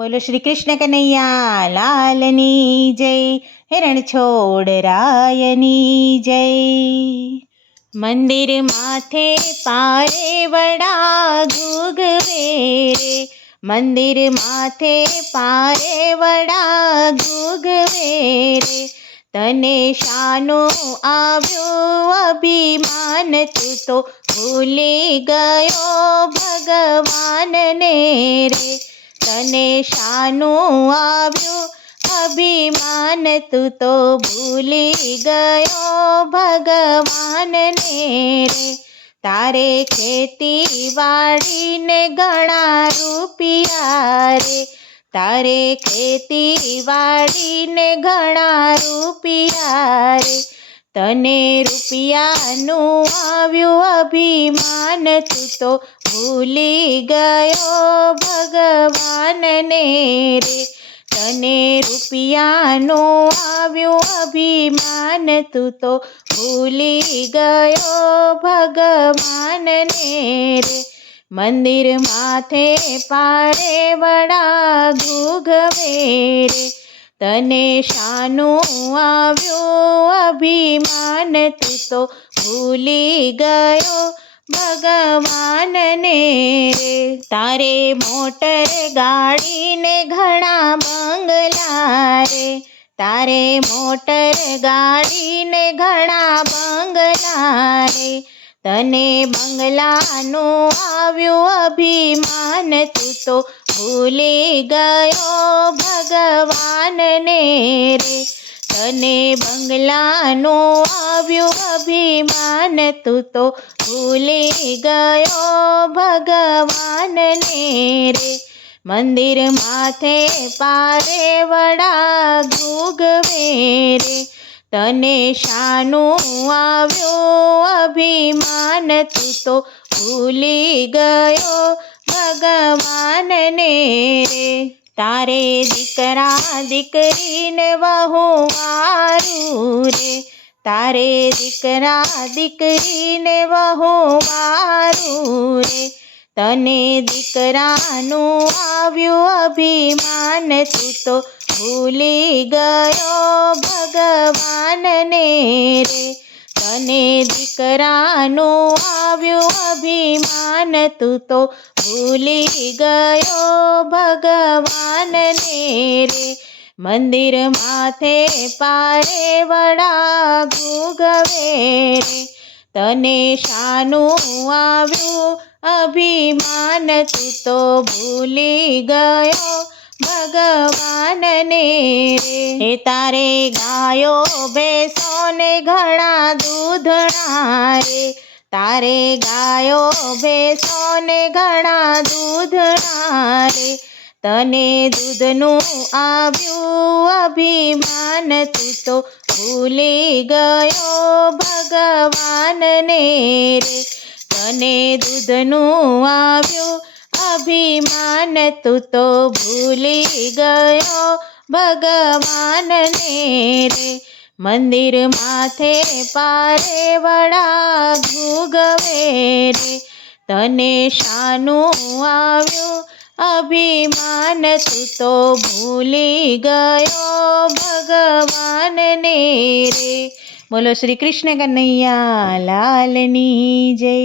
બોલો શ્રી કૃષ્ણ કનૈયા લાલની જય, હિરણ છોડ રાયની જય. મંદિર માથે પારે વડા ઘૂઘવે રે, મંદિર માથે પારે વડા ઘૂઘવે રે. તને શાનો આવ્યો અભિમાન, તું તો ભૂલી ગયો ભગવાનને રે. તને શાનું આવ્યું અભિમાન, તું તો ભૂલી ગયો ભગવાનને રે. તારે ખેતી વાળીને ઘણા રૂપિયા રે, તારે ખેતી વાળીને ઘણા રૂપિયા રે. તને રૂપિયાનું આવ્યું અભિમાન, તું તો ભૂલી ગયો ભગવાનને રે. તને રૂપિયાનું આવ્યું અભિમાન, તું તો ભૂલી ગયો ભગવાનને રે. મંદિર માથે પારે વડા ઘૂઘવે રે, તને શાનું આવ્યું અભિમાન, તું તો ભૂલી ગયો ભગવાનને રે. તારે મોટર ગાડીને ઘણા બંગલા રે, તારે મોટર ગાડીને ઘણા બંગલા રે. તને બંગલાનું આવ્યું અભિમાન, તું તો ભૂલી ગયો ભગવાનને રે. તને બંગલાનું આવ્યું અભિમાન, તું તો ભૂલી ગયો ભગવાનને રે. મંદિર માથે પારે વડા ઘૂઘવે રે, તને શાનું આવ્યું અભિમાન, તું તો ભૂલી ગયો ભગવાનને રે. તારે દીકરા દીકરીને વહુ વારું રે, તારે દીકરા દીકરીને વહુ વારું રે. તને દીકરાનું આવ્યું અભિમાન, તું તો ભૂલી ગયો ભગવાનને રે. તને દીકરાનું આવ્યું અભિમાન, તું તો ભૂલી ગયો ભગવાનને રે. મંદિર માથે પારે વડા ઘૂઘવે રે, તને શાનું આવ્યું અભિમાન, તું તો ભૂલી ગયો ભગવાનને રે. તારે ગાયો ભેંસોને ઘણા દૂધણા રે, તારે ગાયો ભેંસોને ઘણા દૂધણા રે. તને દૂધનું આવ્યું અભિમાન, તું તો ભૂલી ગયો ભગવાનને રે. તને દૂધનું આવ્યું અભિમાન, તું તો ભૂલી ગયો ભગવાનને રે. મંદિર માથે પારે વડા ઘૂઘવે રે, તને શાનું આવ્યું અભિમાન, તું તો ભૂલી ગયો ભગવાનને રે. બોલો શ્રી કૃષ્ણ કનૈયા લાલની જય.